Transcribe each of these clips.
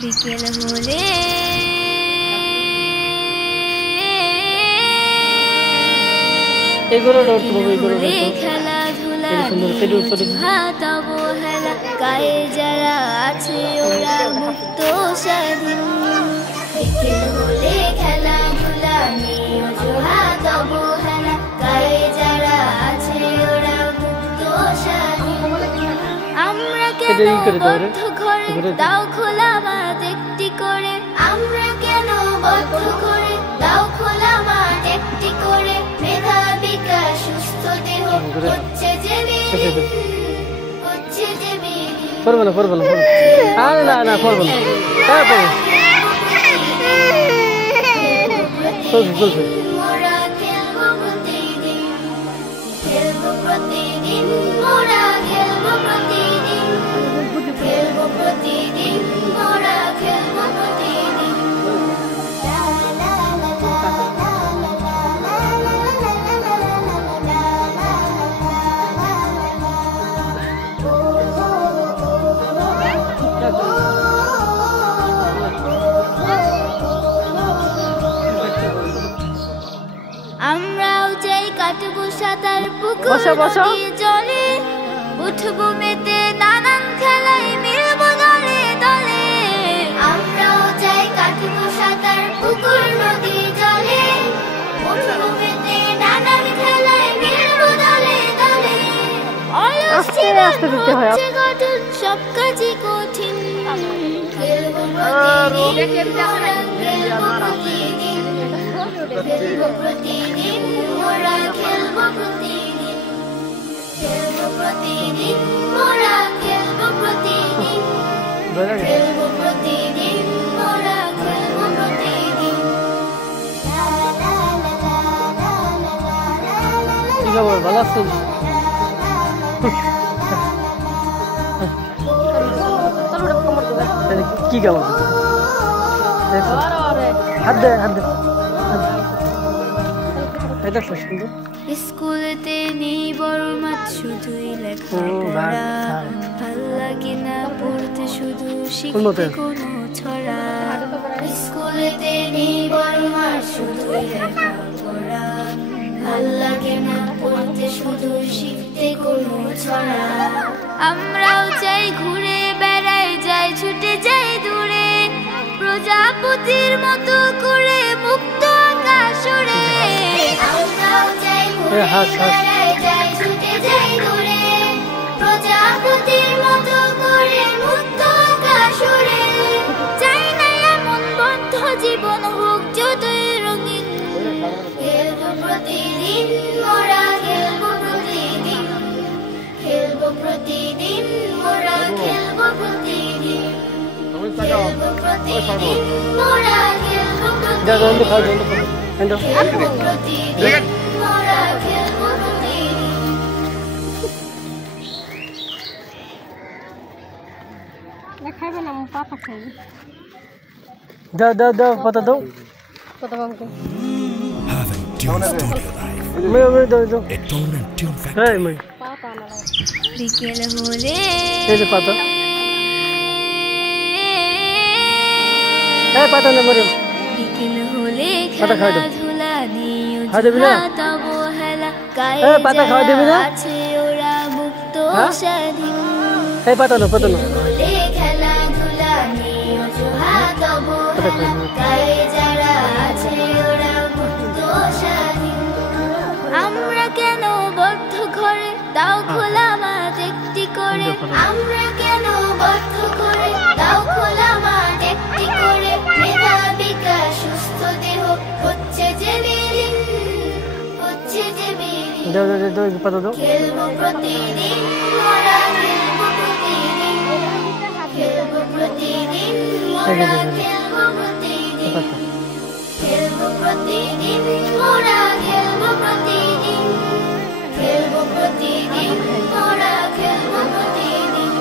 বিকেল হলে খেলাধুলা হাত অবহেলা গায়ে যারা আছে ওরা মুক্ত স্বাধীন। বিকেল হলে খেলাধুলা নেই হাত অবহেলা গায়ে যারা আছে ওরা মুক্ত স্বাধীন। আমরা কেন বদ্ধ ঘরে দাও খোলা মাঠ একটি করে, আমরা কেন বদ্ধ ঘরে দাও খোলা মাঠ একটি করে, মেধা বিকাশ সুস্থ দেহ হচ্ছে যে হচ্ছে যে করবো না করবো না না না করবো না চলছে মোরা খেলবো প্রতিদিন, খেলবো প্রতিদিন, মোরা খেলবো প্রতিদিন, খেলবো প্রতিদিন, মোরা খেলবো প্রতিদিন। আমরাও চাই কাটবো সাঁতার পুকুর নদী জলে, উঠবো মেতে নানান খেলায় মিলবো দলে দলে। আমরাও চাই কাটবো সাঁতার পুকুর নদী জলে, উঠবো মেতে নানান খেলায় মিলবো দলে দলে। অলসের হচ্ছে গঠন সব কাজই কঠিন, খেলবো প্রতিদিন, খেলবো প্রতিদিন, খেলবো প্রতিদিন, মোরা খেলবো প্রতিদিন, খেলবো প্রতিদিন, মোরা খেলবো প্রতিদিন, খেলবো প্রতিদিন, মোরা খেলবো প্রতিদিন। ভালো আছিস? কি কেমন হাত দে হাত দে স্কুলেতে নেই বড় মাঠ শুধুই লেখাপড়া, ভাল লাগে না পড়তে শুধু শিখতে কোনো ছড়া। স্কুলেতে নেই বড় মাঠ শুধুই লেখাপড়া, ভাল লাগে না পড়তে শুধু শিখতে কোনো ছড়া। আমরাও চাই ঘুরে বেড়াই যাই ছুটে যাই দূরে, প্রজাপতির মতো করে মুক্ত আকাশ উড়ে। আমরাও চাই ঘুরে বেড়াই যাই ছুটে যাই দূরে, প্রজাপতির মতো করে মুক্ত আকাশ উড়ে। চাই না এমন বদ্ধ জীবন হোক যতই রঙিন, খেলবো প্রতিদিন, মোরা খেলবো প্রতিদিন, খেলবো প্রতিদিন, মোরা খেলবো প্রতিদিন, খেলবো প্রতিদিন, মোরা খেলবো প্রতিদিন, খেলবো প্রতিদিন, মোরা খেলবো প্রতিদিন। খাইবে না পাতা খাইবে। দাও দাও দাও পাতা দাও কত বাংকে বিকেল হলে পাতা পাতা না মরে বিকেল হলে পাতা খাওয়া দাও খেলাধুলা নিয়ে দেবে না অবহেলা গায়ে পাতা খাওয়া দেবে না আছে ওরা মুক্ত স্বাধীন। পাতা না পাতা না বলে খেলাধুলা নিয়ে অজুহাত অবহেলা গায়ে যারা আছে ওরা মুক্ত স্বাধীন। আমরা কেন বদ্ধ ঘরে দাও খোলা মাঠ একটি করে, আমরা কেন বদ্ধ ঘরে দাও খোলা মাঠ একটি করে, মেধা বিকাশ সুস্থ দেহ হচ্ছে যে বিলীন, হচ্ছে যে বিলীন। দাও দাও দাও পাতা দাও খেলবো প্রতিদিন, মোরা খেলবো প্রতিদিন, খেলবো প্রতিদিন, মোরা খেলবো প্রতিদিন, খেলবো প্রতিদিন, মোরা খেলবো প্রতিদিন, খেলবো প্রতিদিন, মোরা খেলবো প্রতিদিন।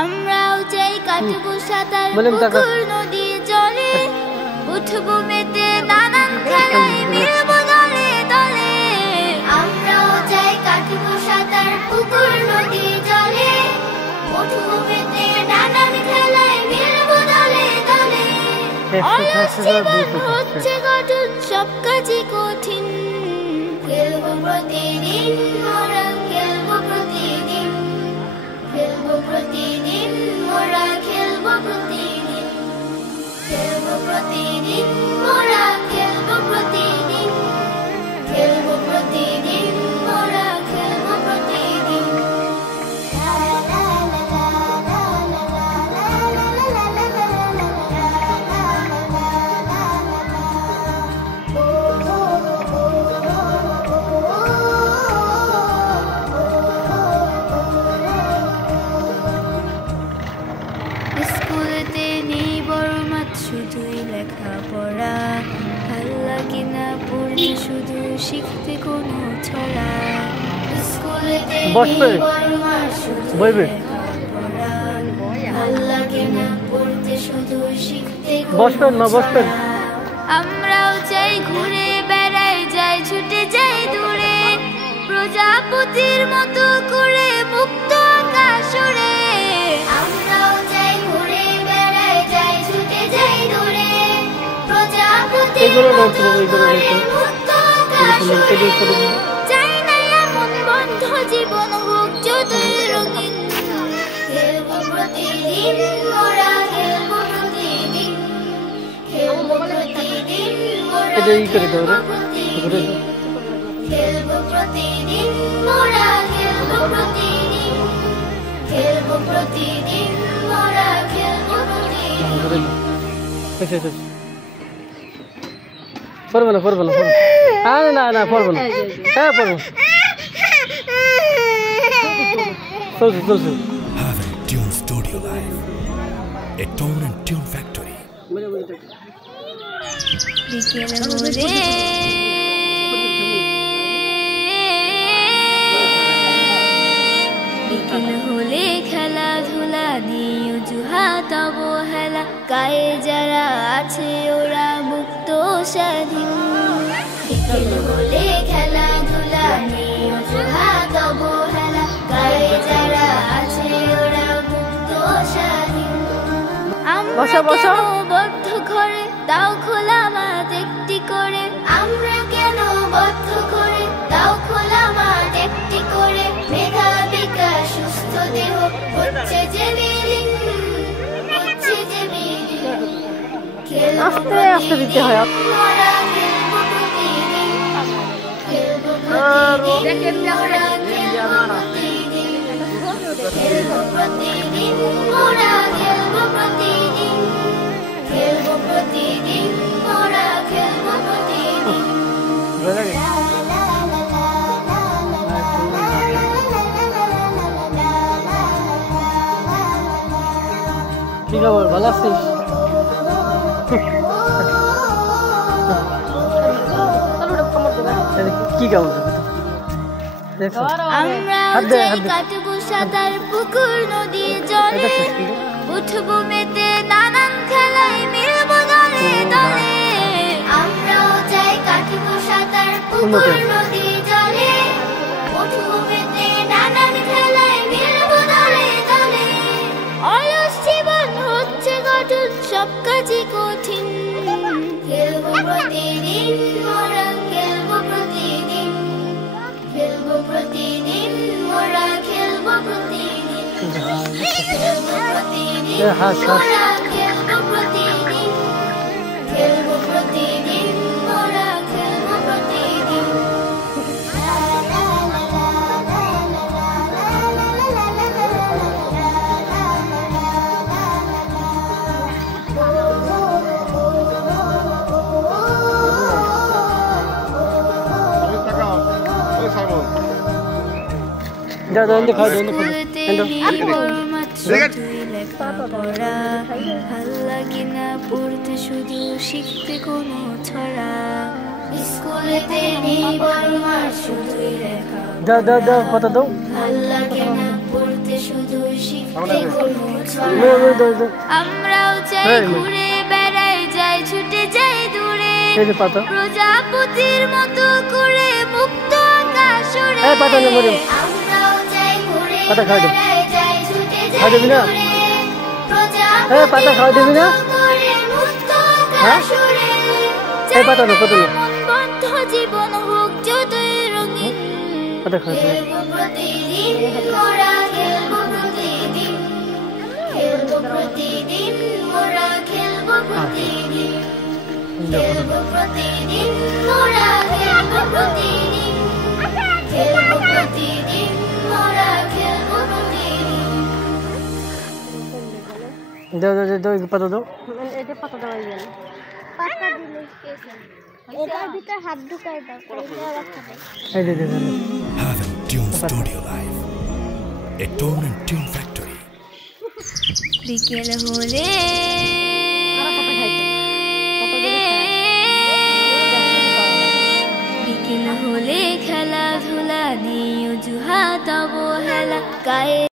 আমরাও চাই কাটবো সাঁতার বলেন টাকা। পুকুর নদী জলে উঠবো মেতে নানান খেলায় মিলবো দলে দলে আমরাও চাই কাটবো সাঁতার পুকুর নদী জলে উঠবো মেতে নানান খেলায় মিলবো দলে দলে অলস জীবন হচ্ছে কঠিন সব কাজই কঠিন খেলবো প্রতিদিন মোরা খেলবো প্রতিদিন খেলবো প্রতিদিন মোরা খেলবো প্রতিদিন খেলবো প্রতিদিন মোরা খেলবো প্রতিদিন খেলবো প্রতিদিন মোরা খেলবো প্রতিদিন লা লা লা লা লা লা লা লা লা স্কুলেতে নেই বড় মাঠ শুধুই লেখাপড়া ভাল লাগে না পড়তে শুধু শিখতে কোনো ছড়া স্কুলেতে বসবে? নেই বড় মাঠ শুধু বইবে? লেখাপড়া ভাল লাগে না পড়তে শুধু শিখতে বসবেন কোনো না, বসবেন? ছড়া। আমরাও চাই ঘুরে বেড়াই যাই ছুটে যাই দূরে প্রজাপতির মতো করে মুক্ত আকাশ উড়ে আমরাও চাই ঘুরে বেড়াই যাই ছুটে যাই দূরে প্রজাপতির এগুলো মতো রয়েছে, এগুলো করে রয়েছে। মুক্ত আকাশ এগুলো উড়ে রয়েছে। চাই না এমন বন্ধ জীবন হোক যতই রঙিন খেলবো প্রতিদিন মোরা খেলবো প্রতিদিন খেলবো প্রতিদিন মোরা এটা ই করে দাও রে। খেলবো প্রতিদিন করে দাও। খেলবো প্রতিদিন মোরা খেলবো প্রতিদিন খেলবো প্রতিদিন মোরা খেলবো প্রতিদিন করে দাও। আচ্ছা, আচ্ছা। পড়বে না, পড়বে না, পড়বে না। আরে না না পড়বে না, হ্যাঁ পড়বে। চলছে চলছে। Haven Tune Studio Live, a tone and tune factory. বিকেল হলে বিকেল হলে খেলাধুলা নেই অজুহাত অবহেলা গায়ে যারা আছে ওরা মুক্ত স্বাধীন বিকেল হলে খেলাধুলা নেই অজুহাত অবহেলা গায়ে যারা আছে ওরা মুক্ত স্বাধীন বসো, বসো। বদ্ধ ঘরে দাও খোলা মাঠ একটি করে আমরা কেন বদ্ধ ঘরে দাও খোলা মাঠ একটি করে মেধা বিকাশ সুস্থ দেহ হচ্ছে যে বিলীন হচ্ছে যে বিলীন খেলবো আস্তে আস্তে দিতে হয়। মোরা খেলবো প্রতিদিন খেলবো প্রতিদিন মোরা খেলবো প্রতিদিন খেলবো প্রতিদিন মোরা খেলবো প্রতিদিন খেলবো প্রতিদিন মোরা খেলবো প্রতিদিন ভালো লাগে? কি খবর, ভালো আছিস? কি কেমন দেখছো? আমরা হাত দে, চাই হাত দে। কাটবো সাঁতার পুকুর নদী জলে এটা শেষ কি? উঠবো মেতে নানান খেলায় মিলবো দলে দলে আমরাও চাই কাটবো সাঁতার পুকুর নদী জলে উঠবো মেতে নানান খেলায় মিলবো দলে দলে অলস জীবন হচ্ছে কঠিন সব কাজই কঠিন খেলবো প্রতিদিন মোরা খেলবো প্রতিদিন খেলবো প্রতিদিন মোরা খেলবো প্রতিদিন খেলবো প্রতিদিন হাস, হাস। মোরা খেলবো প্রতিদিন খেলবো প্রতিদিন মোরা খেলবো প্রতিদিন লা লা লা লা লা লা লা লা যা যা এনে খাও, এনে খাও। স্কুলেতে এনে নেই বড় মাঠ শুধুই লেখাপড়া ভাল লাগে না পড়তে শুধু শিখতে কোনো ছড়া স্কুলেতে নেই বড় মাঠ শুধুই লেখাপড়া দাও দাও দাও, কথা দাও। ভাল লাগে না পড়তে শুধু শিখতে আমরাও চাই ঘুরে বেড়াই যাই ছুটে যাই দূরে প্রজাপতির মতো করে মুক্ত আকাশ উড়ে আমরাও চাই ঘুরে বেড়াই যাই ছুটে যাই দূরে প্রজাপতির মতো করে মুক্ত আকাশ উড়ে বন্ধ জীবন হোক যতই রঙিন খেলবো প্রতিদিন মোরা খেলবো প্রতিদিন খেলবো প্রতিদিন মোরা খেলবো প্রতিদিন খেলবো প্রতিদিন মোরা খেলবো প্রতিদিন খেলবো প্রতিদিন মোরা খেলবো প্রতিদিন দাও পাতা দাও এটা পাতা দেওয়াই গেল পাতা দিলে কেসে এটার ভিতর হাত ঢুকাই দাও এটা রাখতে হবে এই দে Heaven Tune Studio Live, a tone and tune factory. বিকেল হলে বিকেল হলে খেলাধুলা নেই অজুহাত অবহেলা গায়ে